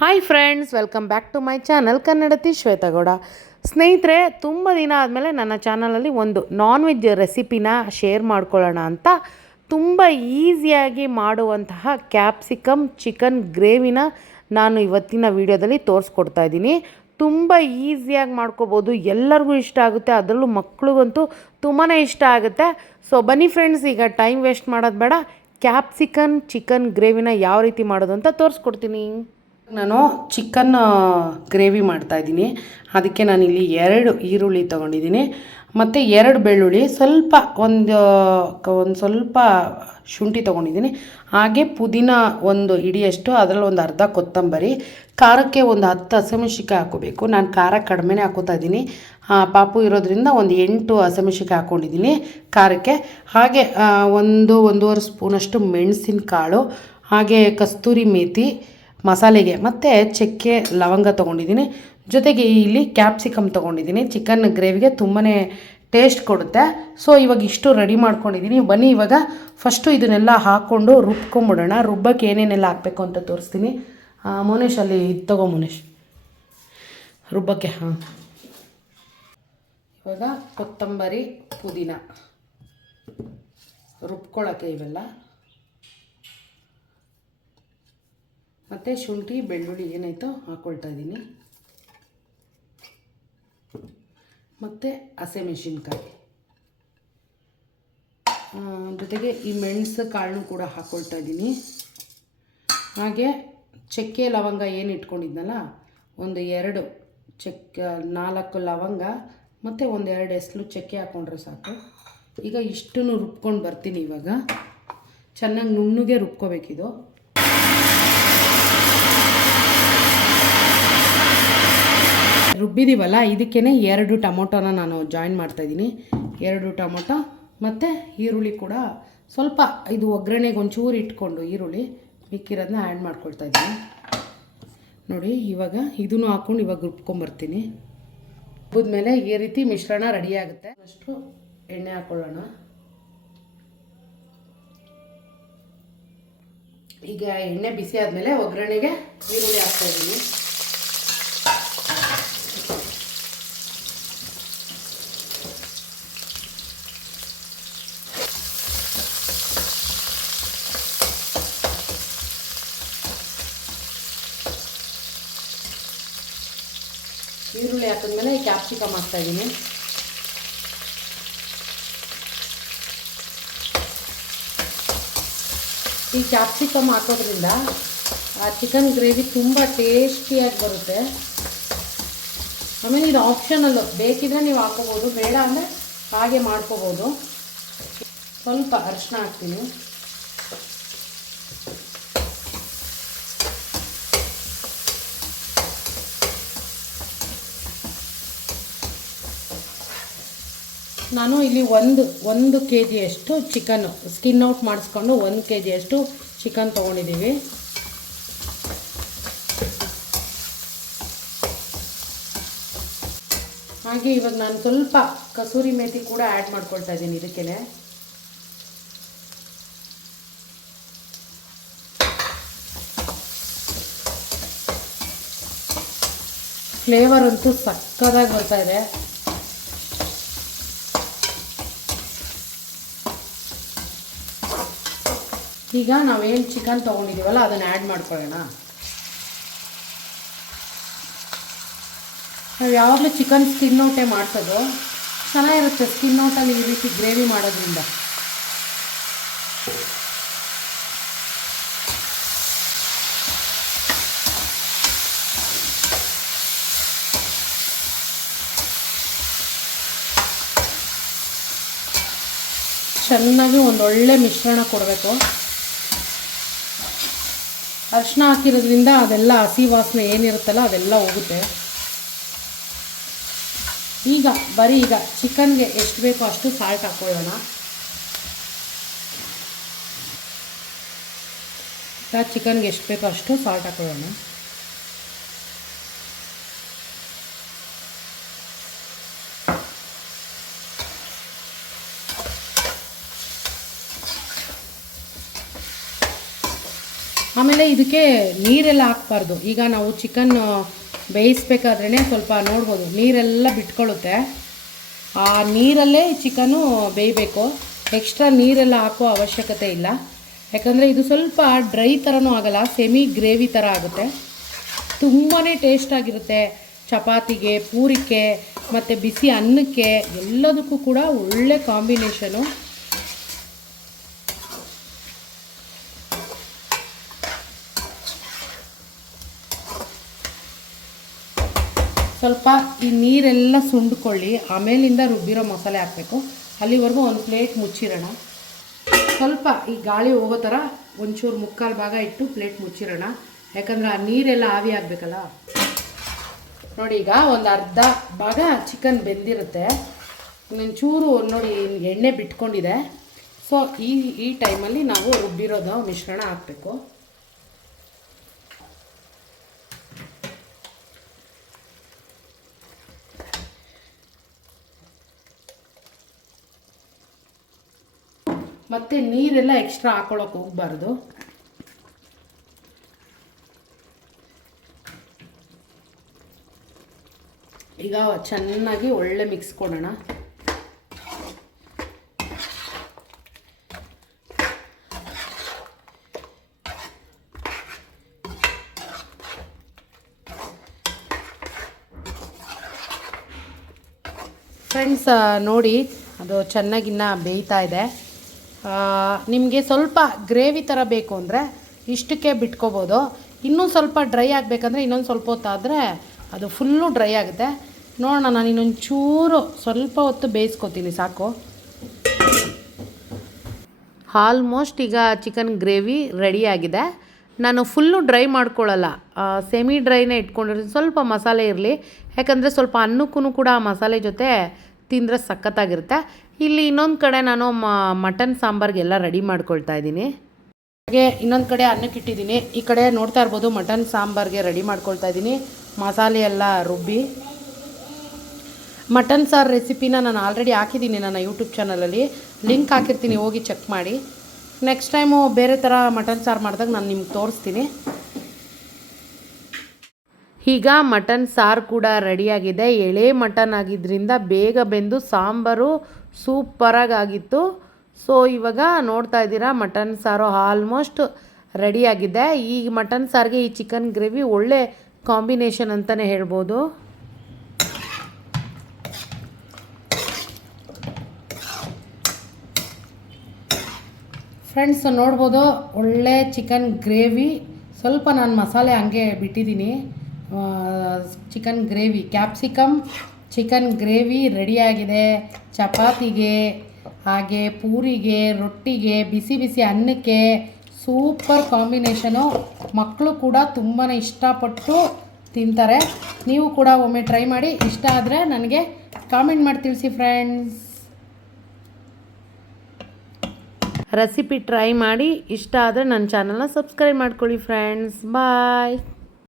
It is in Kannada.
Hi friends welcome back to my channel ಕನ್ನಡತಿ ಶ್ವೇತಗೌಡ ಸ್ನೇಹಿತರೆ ತುಂಬ ದಿನ ಆದಮೇಲೆ ನನ್ನ ಚಾನಲಲ್ಲಿ ಒಂದು ನಾನ್ ವೆಜ್ ರೆಸಿಪಿನ ಶೇರ್ ಮಾಡ್ಕೊಳ್ಳೋಣ ಅಂತ ತುಂಬ ಈಸಿಯಾಗಿ ಮಾಡುವಂತಹ ಕ್ಯಾಪ್ಸಿಕಮ್ ಚಿಕನ್ ಗ್ರೇವಿನ ನಾನು ಇವತ್ತಿನ ವಿಡಿಯೋದಲ್ಲಿ ತೋರಿಸ್ಕೊಡ್ತಾ ಇದ್ದೀನಿ. ತುಂಬ ಈಸಿಯಾಗಿ ಮಾಡ್ಕೋಬೋದು ಎಲ್ಲರಿಗೂ ಇಷ್ಟ ಆಗುತ್ತೆ, ಅದರಲ್ಲೂ ಮಕ್ಕಳಿಗಂತೂ ತುಂಬಾ ಇಷ್ಟ ಆಗುತ್ತೆ. ಸೊ ಬನ್ನಿ ಫ್ರೆಂಡ್ಸ್ ಈಗ ಟೈಮ್ ವೇಸ್ಟ್ ಮಾಡೋದು ಬೇಡ. ಕ್ಯಾಪ್ಸಿಕನ್ ಚಿಕನ್ ಗ್ರೇವಿನ ಯಾವ ರೀತಿ ಮಾಡೋದು ಅಂತ ತೋರಿಸ್ಕೊಡ್ತೀನಿ. ನಾನು ಚಿಕನ್ ಗ್ರೇವಿ ಮಾಡ್ತಾಯಿದ್ದೀನಿ ಅದಕ್ಕೆ ನಾನಿಲ್ಲಿ ಎರಡು ಈರುಳ್ಳಿ ತೊಗೊಂಡಿದ್ದೀನಿ. ಮತ್ತು ಎರಡು ಬೆಳ್ಳುಳ್ಳಿ, ಸ್ವಲ್ಪ ಒಂದು ಒಂದು ಸ್ವಲ್ಪ ಶುಂಠಿ ತೊಗೊಂಡಿದ್ದೀನಿ. ಹಾಗೆ ಪುದೀನ ಒಂದು ಹಿಡಿಯಷ್ಟು, ಅದರಲ್ಲಿ ಒಂದು ಅರ್ಧ ಕೊತ್ತಂಬರಿ, ಖಾರಕ್ಕೆ ಒಂದು ಹತ್ತು ಹಸಿಮೆಣ್ಸಿಕಾಯಿ ಹಾಕೋಬೇಕು ನಾನು ಖಾರ ಕಡಿಮೆನೇ ಹಾಕೋತಾ ಇದ್ದೀನಿ. ಪಾಪು ಇರೋದ್ರಿಂದ ಒಂದು ಎಂಟು ಹಸಿಮೆಣ್ಸಿಕಾಯಿ ಹಾಕ್ಕೊಂಡಿದ್ದೀನಿ ಖಾರಕ್ಕೆ. ಹಾಗೆ ಒಂದು, ಒಂದೂವರೆ ಸ್ಪೂನಷ್ಟು ಮೆಣಸಿನ ಕಾಳು ಹಾಗೆ ಕಸ್ತೂರಿ ಮೇಥಿ ಮಸಾಲೆಗೆ ಮತ್ತು ಚಕ್ಕೆ ಲವಂಗ ತೊಗೊಂಡಿದ್ದೀನಿ. ಜೊತೆಗೆ ಇಲ್ಲಿ ಕ್ಯಾಪ್ಸಿಕಮ್ ತೊಗೊಂಡಿದ್ದೀನಿ. ಚಿಕನ್ ಗ್ರೇವಿಗೆ ತುಂಬಾ ಟೇಸ್ಟ್ ಕೊಡುತ್ತೆ. ಸೊ ಇವಾಗ ಇಷ್ಟು ರೆಡಿ ಮಾಡ್ಕೊಂಡಿದ್ದೀನಿ. ಬನ್ನಿ, ಇವಾಗ ಫಸ್ಟು ಇದನ್ನೆಲ್ಲ ಹಾಕ್ಕೊಂಡು ರುಬ್ಕೊಂಬಿಡೋಣ. ರುಬ್ಬಕ್ಕೆ ಏನೇನೆಲ್ಲ ಹಾಕಬೇಕು ಅಂತ ತೋರಿಸ್ತೀನಿ. ಮೋನೇಶ್ ಅಲ್ಲಿ, ಇದು ತಗೋ ಮೋನೇಶ್. ರುಬ್ಬಕ್ಕೆ ಹಾಂ. ಇವಾಗ ಕೊತ್ತಂಬರಿ, ಪುದೀನ. ರುಬ್ಕೊಳ್ಳೋಕ್ಕೆ ಇವೆಲ್ಲ. ಮತ್ತು ಶುಂಠಿ, ಬೆಳ್ಳುಳ್ಳಿ ಏನಾಯಿತೋ ಹಾಕ್ಕೊಳ್ತಾ ಇದ್ದೀನಿ ಮತ್ತು ಹಸಿಮೆಣಸಿನ್ಕಾಯಿ ಜೊತೆಗೆ ಈ ಮೆಣಸು ಕಾಳನ್ನು ಕೂಡ ಹಾಕ್ಕೊಳ್ತಾ ಇದ್ದೀನಿ ಹಾಗೆ ಚಕ್ಕೆ ಲವಂಗ ಏನು ಇಟ್ಕೊಂಡಿದ್ನಲ್ಲ, ಒಂದು ಎರಡು ಚಕ್ಕೆ, ನಾಲ್ಕು ಲವಂಗ, ಮತ್ತು ಒಂದು ಎರಡು ಎಸ್ಲು ಚಕ್ಕೆ ಹಾಕ್ಕೊಂಡ್ರೆ ಸಾಕು. ಈಗ ಇಷ್ಟನ್ನು ರುಬ್ಕೊಂಡು ಬರ್ತೀನಿ ಇವಾಗ. ಚೆನ್ನಾಗಿ ನುಣ್ಣಗೆ ರುಬ್ಕೋಬೇಕಿದು. ರುಬ್ಬಿದ್ದೀವಲ್ಲ ಇದಕ್ಕೇ ಎರಡು ಟೊಮೊಟೊನ ನಾನು ಜಾಯಿನ್ ಮಾಡ್ತಾಯಿದ್ದೀನಿ. ಎರಡು ಟೊಮೊಟೊ ಮತ್ತು ಈರುಳ್ಳಿ ಕೂಡ ಸ್ವಲ್ಪ ಇದು ಒಗ್ಗರಣೆಗೆ ಒಂಚೂರು ಇಟ್ಕೊಂಡು ಈರುಳ್ಳಿ ಮಿಕ್ಕಿರೋದನ್ನ ಆ್ಯಡ್ ಮಾಡ್ಕೊಳ್ತಾ ಇದ್ದೀನಿ ನೋಡಿ, ಇವಾಗ ಇದನ್ನು ಹಾಕ್ಕೊಂಡು ಇವಾಗ ರುಬ್ಕೊಂಬರ್ತೀನಿ. ರುಬ್ಬಿದ್ಮೇಲೆ ಈ ರೀತಿ ಮಿಶ್ರಣ ರೆಡಿ ಆಗುತ್ತೆ. ಅಷ್ಟು ಎಣ್ಣೆ ಹಾಕ್ಕೊಳ್ಳೋಣ ಈಗ ಎಣ್ಣೆ ಬಿಸಿ ಆದಮೇಲೆ ಒಗ್ಗರಣೆಗೆ ಈರುಳ್ಳಿ ಹಾಕ್ತಾ ಈರುಳ್ಳಿ ಹಾಕಿದ್ಮೇಲೆ ಕ್ಯಾಪ್ಸಿಕಮ್ ಹಾಕ್ತಾ ಇದ್ದೀನಿ ಈ ಕ್ಯಾಪ್ಸಿಕಮ್ ಹಾಕೋದ್ರಿಂದ ಆ ಚಿಕನ್ ಗ್ರೇವಿ ತುಂಬ ಟೇಸ್ಟಿಯಾಗಿ ಬರುತ್ತೆ. ಆಮೇಲೆ ಇದು ಆಪ್ಷನಲ್ಲು ಬೇಕಿದ್ರೆ ನೀವು ಹಾಕೋಬೋದು, ಬೇಡ ಅಂದರೆ ಹಾಗೆ ಮಾಡ್ಕೋಬೋದು. ಸ್ವಲ್ಪ ಅರಿಶಿನ ಹಾಕ್ತೀನಿ. ನಾನು ಇಲ್ಲಿ ಒಂದು ಒಂದು ಕೆ ಜಿಯಷ್ಟು ಚಿಕನ್ನು ಸ್ಕಿನ್ ಔಟ್ ಮಾಡಿಸ್ಕೊಂಡು ಒಂದು ಕೆ ಜಿಯಷ್ಟು ಚಿಕನ್ ತೊಗೊಂಡಿದ್ದೀವಿ. ಹಾಗೆ ಇವಾಗ ನಾನು ಸ್ವಲ್ಪ ಕಸೂರಿ ಮೇಥಿ ಕೂಡ ಆ್ಯಡ್ ಮಾಡ್ಕೊಳ್ತಾ ಇದ್ದೀನಿ ಇದಕ್ಕೆ ಫ್ಲೇವರ್ ಅಂತೂ ಸಕ್ಕದಾಗಿ ಬರ್ತಾ ಇದೆ. ಈಗ ನಾವೇನು ಚಿಕನ್ ತೊಗೊಂಡಿದ್ದೀವಲ್ಲ ಅದನ್ನು ಆ್ಯಡ್ ಮಾಡ್ಕೊಳ್ಳೋಣ. ನಾವು ಯಾವಾಗಲೂ ಚಿಕನ್ ಸ್ಕಿನ್ ಔಟೇ ಮಾಡ್ಸೋದು. ಚೆನ್ನಾಗಿರುತ್ತೆ ಸ್ಕಿನ್ ಔಟಲ್ಲಿ ಈ ರೀತಿ ಗ್ರೇವಿ ಮಾಡೋದ್ರಿಂದ. ಚೆನ್ನಾಗಿ ಒಂದೊಳ್ಳೆ ಮಿಶ್ರಣ ಕೊಡಬೇಕು. ಅರಿಶಿನ ಹಾಕಿರೋದ್ರಿಂದ ಅದೆಲ್ಲ ಹಸಿ ವಾಸನೆ ಏನಿರುತ್ತಲ್ಲ ಅದೆಲ್ಲ ಹೋಗುತ್ತೆ. ಈಗ, ಬರೀ ಈಗ ಚಿಕನ್ಗೆ ಎಷ್ಟು ಬೇಕೋ ಅಷ್ಟು ಸಾಲ್ಟ್ ಹಾಕ್ಕೊಳ್ಳೋಣ. ಚಿಕನ್ಗೆ ಎಷ್ಟು ಬೇಕೋ ಅಷ್ಟು ಸಾಲ್ಟ್ ಹಾಕ್ಕೊಳ್ಳೋಣ. ಆಮೇಲೆ ಇದಕ್ಕೆ ನೀರೆಲ್ಲ ಹಾಕ್ಬಾರ್ದು. ಈಗ ನಾವು ಚಿಕನ್ ಬೇಯಿಸ್ಬೇಕಾದ್ರೇ ಸ್ವಲ್ಪ ನೋಡ್ಬೋದು. ನೀರೆಲ್ಲ ಬಿಟ್ಕೊಳ್ಳುತ್ತೆ. ಆ ನೀರಲ್ಲೇ ಚಿಕನು ಬೇಯಬೇಕು. ಎಕ್ಸ್ಟ್ರಾ ನೀರೆಲ್ಲ ಹಾಕೋ ಅವಶ್ಯಕತೆ ಇಲ್ಲ. ಯಾಕಂದರೆ ಇದು ಸ್ವಲ್ಪ ಡ್ರೈ ಥರನೂ ಆಗಲ್ಲ ಸೆಮಿ ಗ್ರೇವಿ ಥರ ಆಗುತ್ತೆ. ತುಂಬಾ ಟೇಸ್ಟಾಗಿರುತ್ತೆ ಚಪಾತಿಗೆ ಪೂರಿಕೆ ಮತ್ತು ಬಿಸಿ ಅನ್ನಕ್ಕೆ ಎಲ್ಲದಕ್ಕೂ ಕೂಡ ಒಳ್ಳೆ ಕಾಂಬಿನೇಷನು ಸ್ವಲ್ಪ ಈ ನೀರೆಲ್ಲ ಸುಂಡ್ಕೊಳ್ಳಿ, ಆಮೇಲಿಂದ ರುಬ್ಬಿರೋ ಮಸಾಲೆ ಹಾಕಬೇಕು. ಅಲ್ಲಿವರೆಗೂ ಒಂದು ಪ್ಲೇಟ್ ಮುಚ್ಚಿರೋಣ. ಸ್ವಲ್ಪ ಈ ಗಾಳಿ ಹೋಗೋ ಥರ ಒಂಚೂರು ಮುಕ್ಕಾಲು ಭಾಗ ಇಟ್ಟು ಪ್ಲೇಟ್ ಮುಚ್ಚಿರೋಣ. ಯಾಕಂದ್ರೆ ಆ ನೀರೆಲ್ಲ ಆವಿ ಆಗಬೇಕಲ್ಲ. ನೋಡಿ, ಈಗ ಒಂದು ಅರ್ಧ ಭಾಗ ಚಿಕನ್ ಬೆಂದಿರುತ್ತೆ. ಒಂಚೂರು ನೋಡಿ ಎಣ್ಣೆ ಬಿಟ್ಕೊಂಡಿದೆ. ಸೊ ಈ ಈ ಟೈಮಲ್ಲಿ ನಾವು ರುಬ್ಬಿರೋದು ಮಿಶ್ರಣ ಹಾಕಬೇಕು. ಮತ್ತು ನೀರೆಲ್ಲ ಎಕ್ಸ್ಟ್ರಾ ಹಾಕೊಳ್ಳೋಕೆ ಹೋಗಬಾರ್ದು. ಈಗ ಚೆನ್ನಾಗಿ ಒಳ್ಳೆ ಮಿಕ್ಸ್ ಕೊಡೋಣ. ಫ್ರೆಂಡ್ಸ್ ನೋಡಿ, ಅದು ಚೆನ್ನಾಗಿನ್ನ ಬೇಯ್ತಾ ಇದೆ. ನಿಮಗೆ ಸ್ವಲ್ಪ ಗ್ರೇವಿ ಥರ ಬೇಕು ಅಂದರೆ ಇಷ್ಟಕ್ಕೆ ಬಿಟ್ಕೋಬೋದು. ಇನ್ನೂ ಸ್ವಲ್ಪ ಡ್ರೈ ಆಗಬೇಕಂದ್ರೆ ಇನ್ನೊಂದು ಸ್ವಲ್ಪ ಹೊತ್ತಾದರೆ ಅದು ಫುಲ್ಲು ಡ್ರೈ ಆಗುತ್ತೆ. ನೋಡೋಣ, ನಾನು ಇನ್ನೊಂದು ಚೂರು ಸ್ವಲ್ಪ ಹೊತ್ತು ಬೇಯಿಸ್ಕೊತೀನಿ, ಸಾಕು. ಆಲ್ಮೋಸ್ಟ್ ಈಗ ಚಿಕನ್ ಗ್ರೇವಿ ರೆಡಿಯಾಗಿದೆ ನಾನು ಫುಲ್ಲು ಡ್ರೈ ಮಾಡ್ಕೊಳ್ಳಲ್ಲ. ಸೆಮಿ ಡ್ರೈನೇ ಇಟ್ಕೊಂಡಿರ್ತೀನಿ ಸ್ವಲ್ಪ ಮಸಾಲೆ ಇರಲಿ. ಯಾಕಂದರೆ ಸ್ವಲ್ಪ ಅನ್ನಕ್ಕೂ ಕೂಡ ಮಸಾಲೆ ಜೊತೆ ತಿಂದರೆ ಸಖತ್ತಾಗಿರುತ್ತೆ. ಇಲ್ಲಿ ಇನ್ನೊಂದು ಕಡೆ ನಾನು ಮಟನ್ ಸಾಂಬಾರಿಗೆಲ್ಲ ರೆಡಿ ಮಾಡ್ಕೊಳ್ತಾ ಇದ್ದೀನಿ. ಹಾಗೆ ಇನ್ನೊಂದು ಕಡೆ ಅನ್ನಕ್ಕೆ ಇಟ್ಟಿದ್ದೀನಿ. ಈ ಕಡೆ ನೋಡ್ತಾ ಇರ್ಬೋದು ಮಟನ್ ಸಾಂಬಾರ್ಗೆ ರೆಡಿ ಮಾಡ್ಕೊಳ್ತಾ ಇದ್ದೀನಿ. ಮಸಾಲೆ ಎಲ್ಲ ರುಬ್ಬಿ. ಮಟನ್ ಸಾರು ರೆಸಿಪಿನ ನಾನು ಆಲ್ರೆಡಿ ಹಾಕಿದ್ದೀನಿ ನನ್ನ ಯೂಟ್ಯೂಬ್ ಚಾನಲಲ್ಲಿ ಲಿಂಕ್ ಹಾಕಿರ್ತೀನಿ, ಹೋಗಿ ಚೆಕ್ ಮಾಡಿ. ನೆಕ್ಸ್ಟ್ ಟೈಮು ಬೇರೆ ಥರ ಮಟನ್ ಸಾರು ಮಾಡಿದಾಗ ನಾನು ನಿಮ್ಗೆ ತೋರಿಸ್ತೀನಿ. ಈಗ ಮಟನ್ ಸಾರು ಕೂಡ ರೆಡಿಯಾಗಿದೆ. ಎಳೆ ಮಟನ್ ಆಗಿದ್ದರಿಂದ ಬೇಗ ಬೆಂದು ಸಾಂಬಾರು ಸೂಪರಾಗಿ ಆಗಿತ್ತು ಸೊ, ಇವಾಗ ನೋಡ್ತಾ ಇದ್ದೀರಾ, ಮಟನ್ ಸಾರು ಆಲ್ಮೋಸ್ಟ್ ರೆಡಿಯಾಗಿದೆ. ಈ ಮಟನ್ ಸಾರಿಗೆ ಈ ಚಿಕನ್ ಗ್ರೇವಿ ಒಳ್ಳೆ ಕಾಂಬಿನೇಷನ್ ಅಂತಲೇ ಹೇಳ್ಬೋದು. ಫ್ರೆಂಡ್ಸ್, ನೋಡ್ಬೋದು, ಒಳ್ಳೆ ಚಿಕನ್ ಗ್ರೇವಿ. ಸ್ವಲ್ಪ ನಾನು ಮಸಾಲೆ ಹಂಗೆ ಬಿಟ್ಟಿದ್ದೀನಿ. Chicken gravy capsicum chicken gravy ರೆಡಿಯಾಗಿದೆ ಚಪಾತಿಗೆ, ಹಾಗೆ ಪೂರಿಗೆ, ರೊಟ್ಟಿಗೆ, ಬಿಸಿ ಬಿಸಿ ಅನ್ನಕ್ಕೆ ಸೂಪರ್ ಕಾಂಬಿನೇಷನು ಮಕ್ಕಳು ಕೂಡ ತುಂಬಾ ಇಷ್ಟಪಟ್ಟು ತಿಂತಾರೆ. ನೀವು ಕೂಡ ಒಮ್ಮೆ ಟ್ರೈ ಮಾಡಿ. ಇಷ್ಟ ಆದರೆ ನನಗೆ ಕಾಮೆಂಟ್ ಮಾಡಿ ತಿಳಿಸಿ ಫ್ರೆಂಡ್ಸ್ ರೆಸಿಪಿ ಟ್ರೈ ಮಾಡಿ. ಇಷ್ಟ ಆದರೆ ನನ್ನ ಚಾನಲ್ನ ಸಬ್ಸ್ಕ್ರೈಬ್ ಮಾಡ್ಕೊಳ್ಳಿ ಫ್ರೆಂಡ್ಸ್ ಬಾಯ್